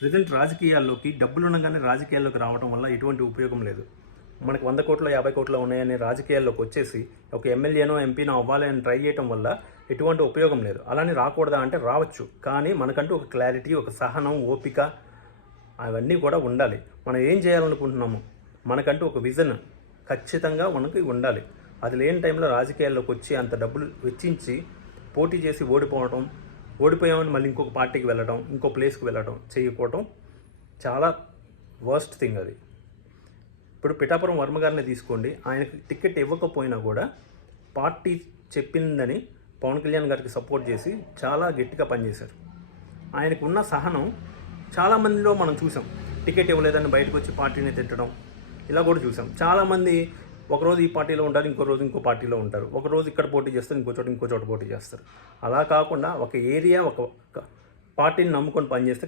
Present రాజకీయాల్లోకి డబ్బులు ఉండగానే రాజకీయాల్లోకి రావడం వల్ల ఎటువంటి ఉపయోగం లేదు. మనకు 100 కోట్లు 50 కోట్లు ఉన్నాయని రాజకీయాల్లోకి వచ్చేసి ఒక ఎమ్మెల్యేనో ఎంపీనో అవ్వాలి అని ట్రై చేయడం వల్ల ఎటువంటి ఉపయోగం లేదు. అలానే రాకూడదా అంటే రావచ్చు, కానీ మనకంటూ ఒక క్లారిటీ, ఒక సహనం, ఓపిక అవన్నీ కూడా ఉండాలి. మనం ఏం చేయాలనుకుంటున్నాము, మనకంటూ ఒక విజన్ ఖచ్చితంగా మనకి ఉండాలి. అది లేని టైంలో రాజకీయాల్లోకి వచ్చి అంత డబ్బులు వెచ్చించి పోటీ చేసి ఓడిపోయామని మళ్ళీ ఇంకొక పార్టీకి వెళ్ళడం, ఇంకో ప్లేస్కి వెళ్ళడం చేయకపోవడం చాలా వర్స్ట్ థింగ్ అది. ఇప్పుడు పిఠాపురం వర్మ గారిని తీసుకోండి, ఆయనకి టికెట్ ఇవ్వకపోయినా కూడా పార్టీ చెప్పిందని పవన్ కళ్యాణ్ గారికి సపోర్ట్ చేసి చాలా గట్టిగా పనిచేశారు. ఆయనకు ఉన్న సహనం చాలామందిలో మనం చూసాం. టికెట్ ఇవ్వలేదని బయటకు వచ్చి పార్టీని తిట్టడం ఇలా కూడా చూసాం. చాలామంది ఒకరోజు ఈ పార్టీలో ఉంటారు, ఇంకో రోజు ఇంకో పార్టీలో ఉంటారు. ఒకరోజు ఇక్కడ పోటీ చేస్తారు, ఇంకో చోట పోటీ చేస్తారు. అలా కాకుండా ఒక ఏరియా, ఒక పార్టీని నమ్ముకొని పనిచేస్తే